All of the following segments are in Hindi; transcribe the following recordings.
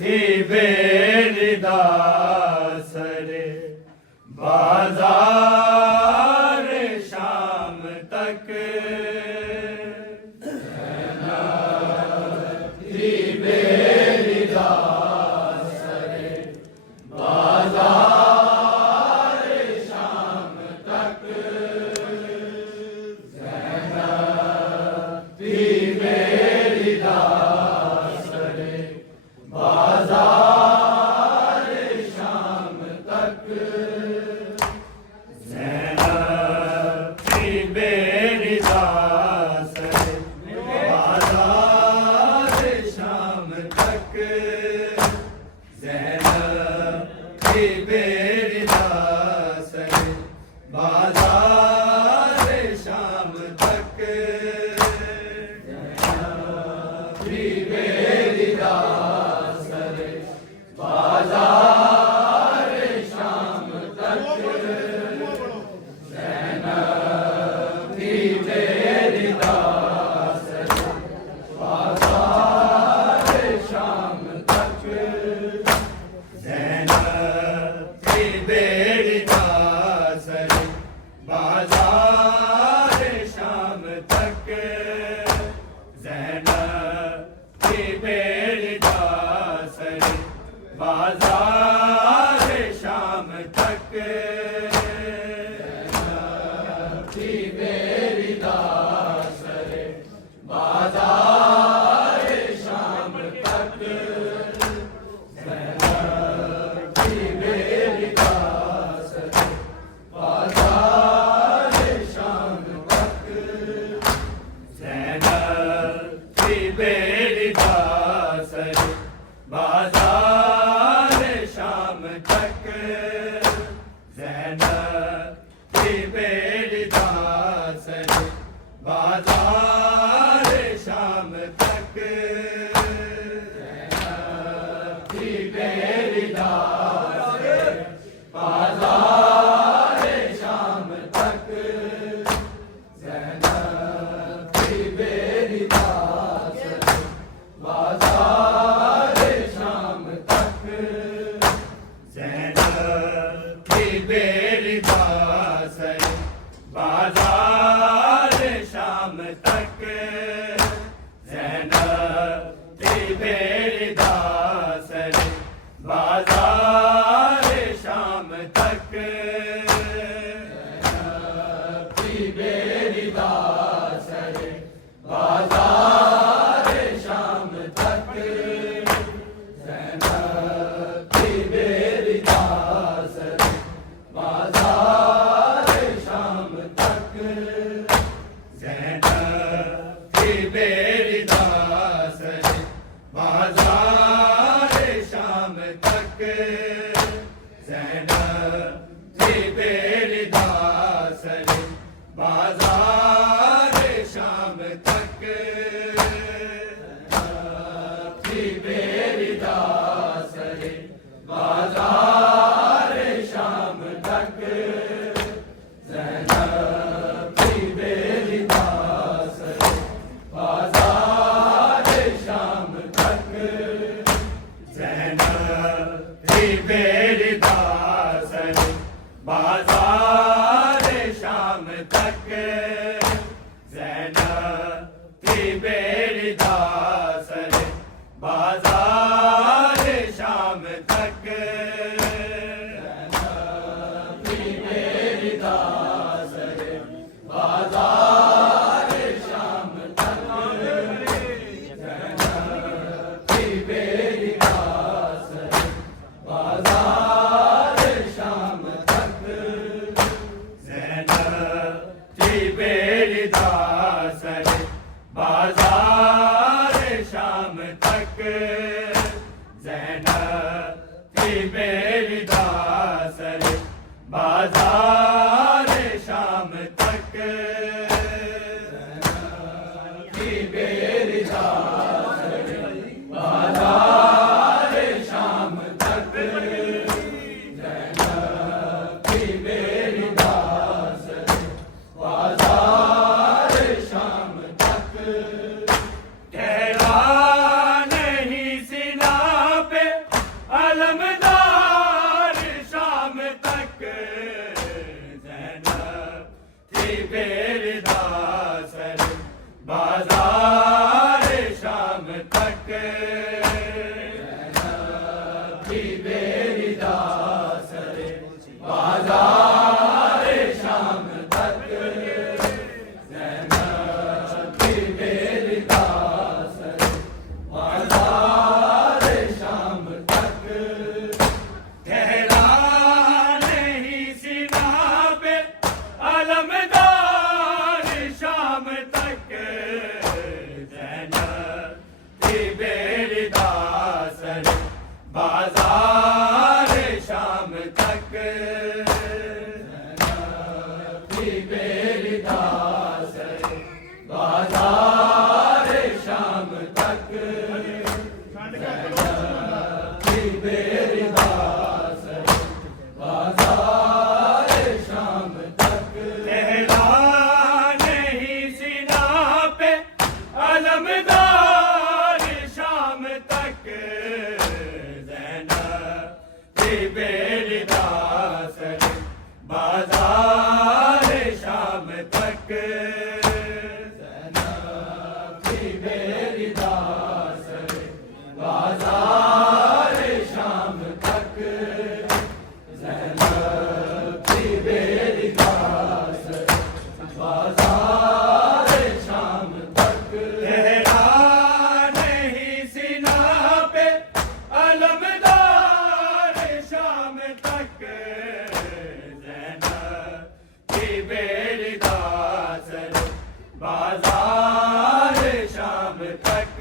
थी बेरीदास रे बाजार शाम तक थी बेरीदास रे बाजार शाम तक थी बेरीदास रे बाजार शाम तक ज़ैनब थी बेरीदास रे बाजार शाम तक ज़ैनब थी बेरीदास रे बाजार शाम तक थी बेरीदास रे बाजार शाम तक ज़ैनब थी बेरीदास रे बाजार शाम तक ज़ैनब थी बेरीदास रे बाजार शाम तक ज़ैनब थी बेरीदास रे बाजार शाम तक थी बेरीदास रे बाजार शाम तक ज़ैनब थी बेरीदास रे बाजार शाम तक ज़ैनब थी बेरीदास रे बाजार शाम तक ज़ैनब थी बेरीदास रे बाजार शाम तक ज़ैनब थी बेरीदास रे बाजार शाम तक ज़ैनब थी बेरीदास रे बाजार शाम तक ज़ैनब थी बेरीदास रे बाजार शाम तक ज़ैनब थी बेरीदास रे बाजार शाम तक ज़ैनब थी बेरीदास रे बाजार शाम तक ज़ैनब थी बेरीदास रे बाजार शाम तक ज़ैनब थी बेरीदास रे बाजार शाम तक ज़ैनब थी बेरीदास रे बाजार शाम तक थी बेरीदास रे बाजार शाम तक ज़ैनब थी बेरीदास रे बाजार शाम तक ज़ैनब थी बेरीदास रे बाजार शाम तक ज़ैनब थी बेरीदास रे बाजार शाम तक ज़ैनब थी बेरीदास रे बाजार शाम तक ज़ैनब थी बेरीदास रे बाजार शाम तक ज़ैनब थी बेरीदास रे बाजार शाम तक ज़ैनब थी बेरीदास रे बाजार शाम तक ज़ैनब थी बेरीदास रे बाजार शाम तक ज़ैनब थी बेरीदास रे बाजार शाम तक ठहरा नहीं सीना पे तक की बेरी दास रे बाजार शाम तक की बेरी दास रे बाजार शाम तक ठहरा नहीं सीना पे अलमदार शाम तक बेरी दास रे बाजार शाम तक बेरी दास रे बाजार शाम तक बेरी दास रे बाजार शाम तक लहरा नहीं सीना पे अलमदार शाम तक बेरी दास रे बाजार शाम तक बेरी दास रे बाजार शाम तक बेरी दास रे बाजार शाम तक लहरा नहीं सीना पे अलमदार शाम तक बेरी दास रे बाजार शाम तक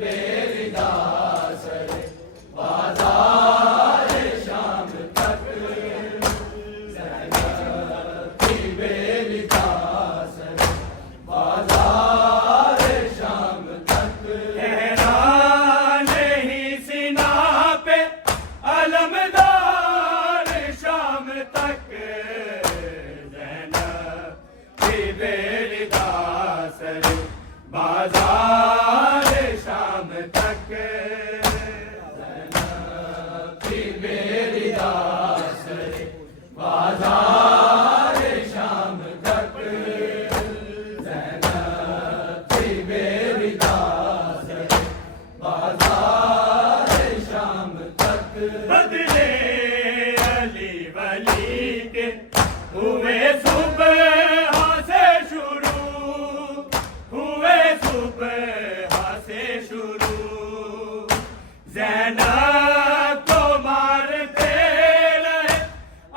बेरी दास रे बाजार शाम तक बेरी दास रे बाजार शाम तक लहरा नहीं सीना पे अलमदार शाम तक बेरी दास रे बाजार शाम तक बेरी दास रे बाजार शाम तक बेरी दास रे बाजार शाम तक बदले अली वली के हुए सुबह से शुरू हुए सुबह से शुरू ज़ैनब को मारते रहे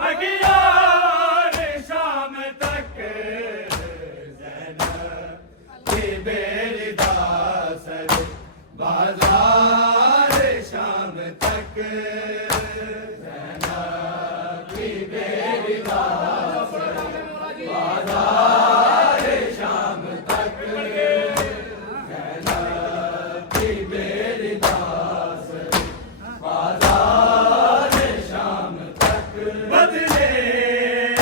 अगियार शाम तक ज़ैनब बेरी दास रे बाजार शाम तक बेरी दास रे बाजार शाम तक बेरी दास रे बाजार शाम तक बदले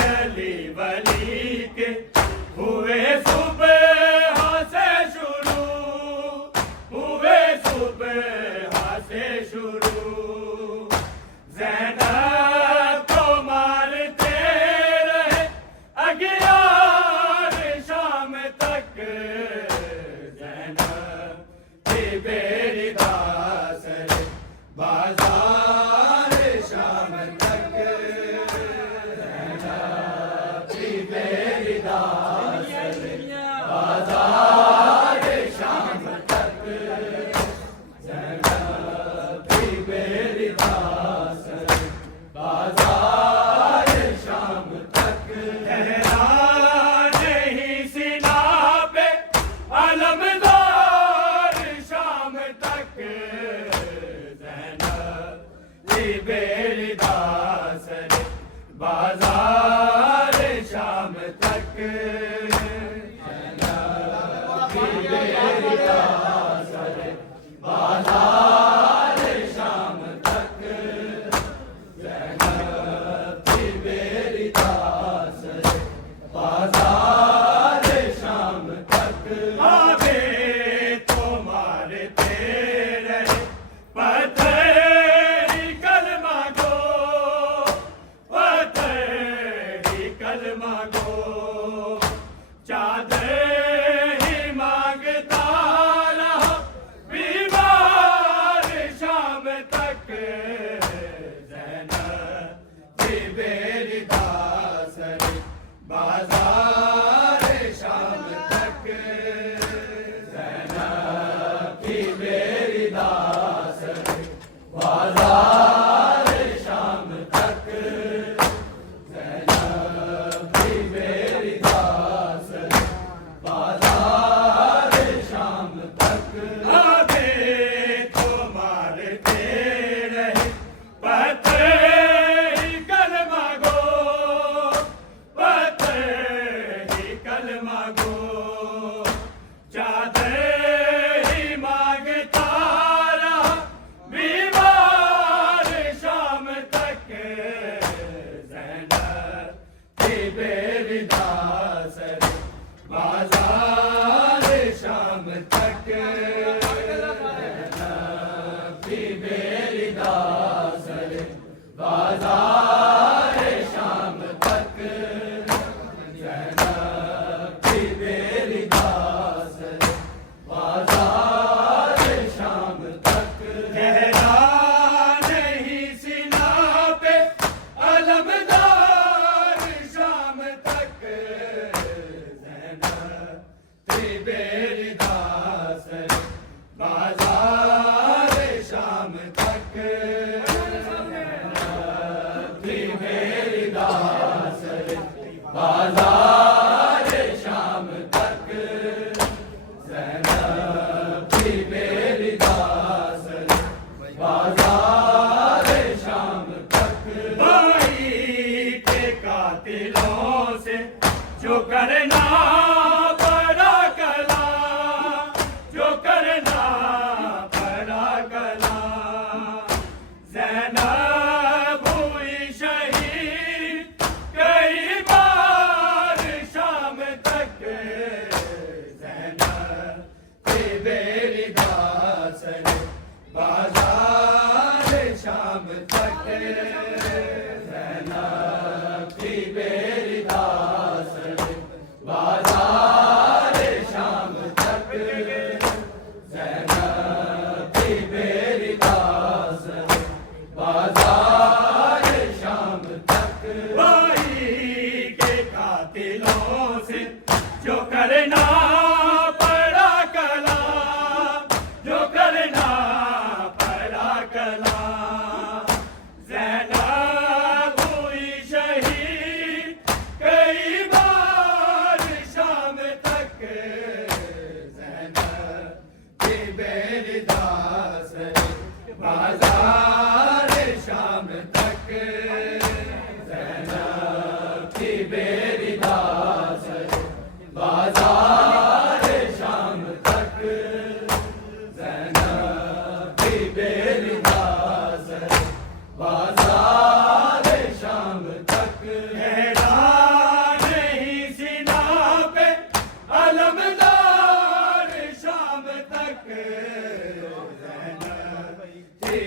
अली वली के हुए सुबह से शुरू हुए सुबह से शुरू ज़ैनब को मारते रहे अगियार शाम तक ज़ैनब बेरी दास रे बाजार शाम तक बेरी दास रे बाजार शाम तक बेरी दास रे बाजार शाम तक लहरा नहीं सीना पे अलमदार शाम तक बेरी दास रे बाजार शाम तक बेरी दास रे बाजार शाम तक बेरी दास रे बाजार शाम तक आगे तो मारते रहे पत्थर कलमा तक आगे तो मारते रहे पत्थर ही कलमा गो, पत्थर ही कलमा गो, चादर ही मांगता रहा बीमार शाम तक, ज़ैनब थी बेरिदास रे बाजार शाम तक थी बेरिदास रे बाजार शाम तक थी बेरिदास रे बाजार शाम तक गहरा नहीं सीना पे अलमदार शाम तक, ज़ैनब थी बेरिदास रे बाजार शाम तक थी बेरिदास रे बाजार शाम तक ज़ैनब थी बेरिदास रे बाजार शाम तक भाई के कातिलों से जो करना पड़ा कला, जो करना पड़ा कला, ज़ैनब हुई शहीद कई बार शाम तक, ज़ैनब थी बेरिदास रे बाजार शाम तक ज़ैनब थी बेरिदास रे बाजार शाम तक ज़ैनब थी बेरिदास रे बाजार शाम तक भाई के कातिलों से जो करना पड़ा कला, जो करना पड़ा कला, ज़ैनब हुई शहीद कई बार शाम तक, ज़ैनब थी बेरिदास रे बाजार शाम तक ज़ैनब थी बेरिदास रे बाजार शाम तक ज़ैनब थी बेरिदास रे बाजार शाम तक गहरा नहीं सीना पे अलमदार शाम तक, ज़ैनब थी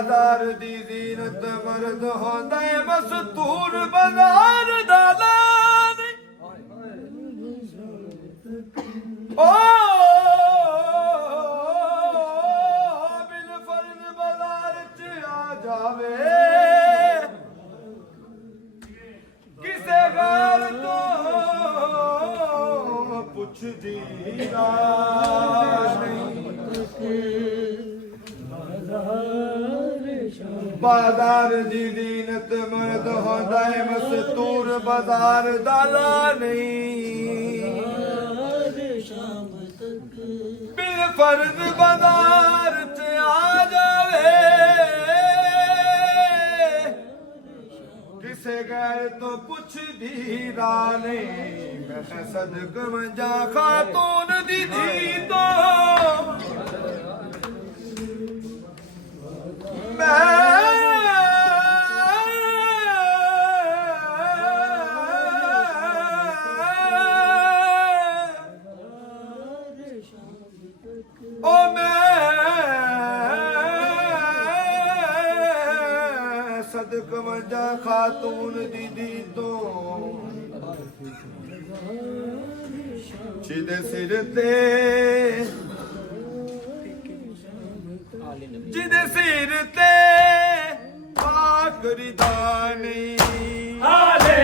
बाजार दी जीनत मर्द होंदा है मस्तूर बाजार दा लान ओ बिल फर्ज बाजार च आ जावे किसे गैर तो पुछदी राज नहीं बाजार दी दीनत मर्द होंदा है मस्तूर बाजार दाला नहीं बिल फर्ज बाजार च आ जावे किसे गैर तो पुछ दी राने मैं सदक मंजा खातून दी तो सदक मंजा खातून दीदी तो जिदे सिर ते जिदे सिर ते आखरी दानी आले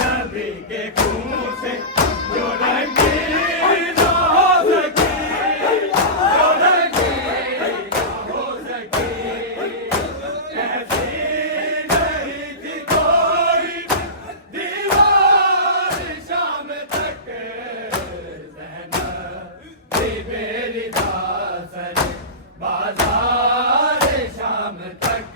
नबी के खून से जो रंगीन हो सके, जो रंगीन हो सके, ऐसी नहीं थी कोई दीवार शाम तक ज़ैनब थी मेरी दासन बाजार शाम तक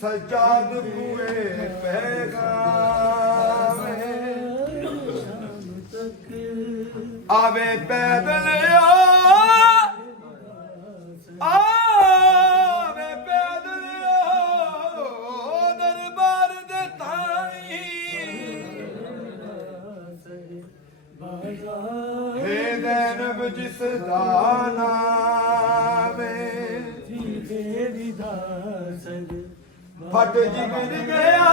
सजाद कुए पैगाम आवे पैदल आवे पैदल दरबार दे ताई हे ज़ैनब जिस दाना फट जिगर गया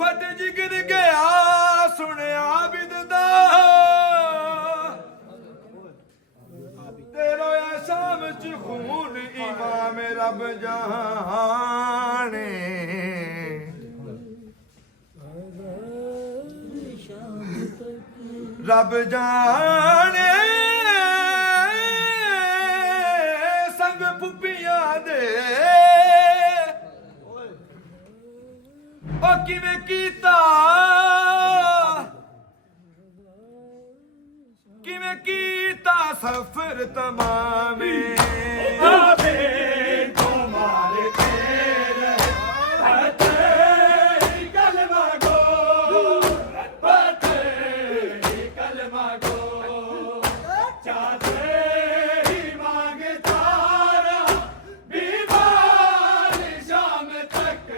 फट जिगर गया सुनिया बिददा तेरो या शाम च खून इमाम रब जाने रब जाने संग फुप्पियां दे ओ किवें कीता सफर तमामे आवे तुम्हार तेरे हथे कलमा गो पते कलमा गो चाहते ही मांगे तारा बीमार शाम तक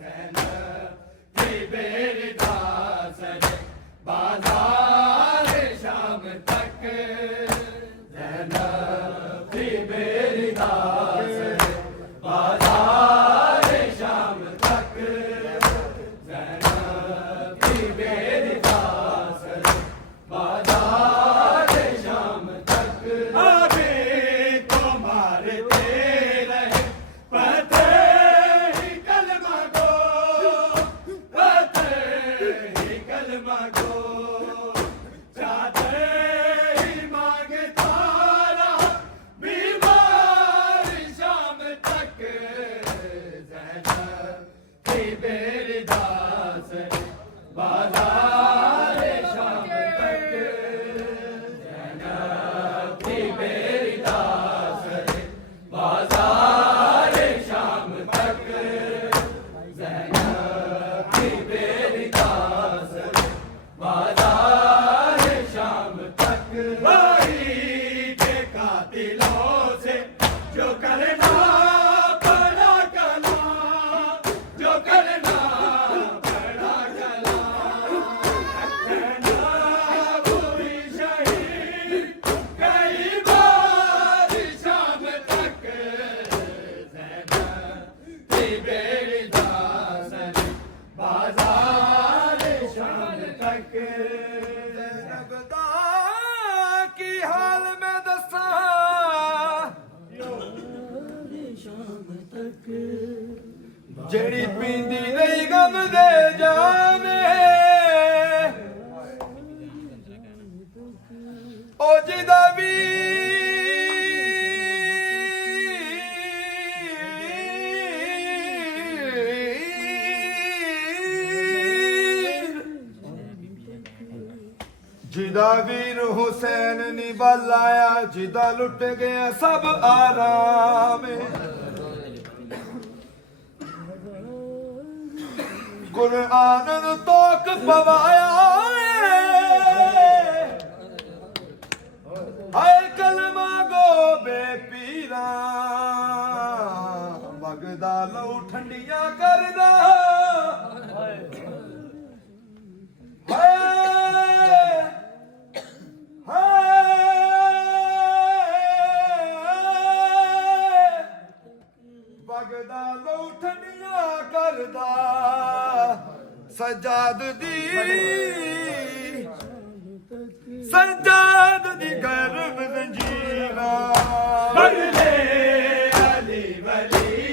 ज़ैनब थी मेरी दासन बाजार शाम तक ज़ैनब बेड़ी दासरी बाजार शाम तक जगदा की हाल में दसा ਜਿਹੜੀ ਪੀਂਦੀ ਰਹੀ ਗਮ ਦੇ ਜਾਣੇ ਉਹ ਜਿਹਦਾ ਵੀਰ ਹੁਸੈਨ ਨੀ ਵੱਲ ਆਇਆ ਜਿਹਦਾ ਲੁੱਟ ਗਿਆ ਸਭ ਆਰਾਮ ਕੁਰਾਨ ਨੂੰ ਤੋਕ ਪਵਾਇਆ ਹਾਏ ਕਲਮਾ ਗੋ ਬੇਪੀਰਾ ਵਗਦਾ ਲਹੂ ਠੰਡੀਆਂ ਕਰਦਾ ਵਗਦਾ ਲਹੂ ਠੰਡੀਆਂ ਕਰਦਾ ਸਜਾਦ ਦੀ ਗਰਮ ਜ਼ੰਜੀਰਾਂ बगले अली वली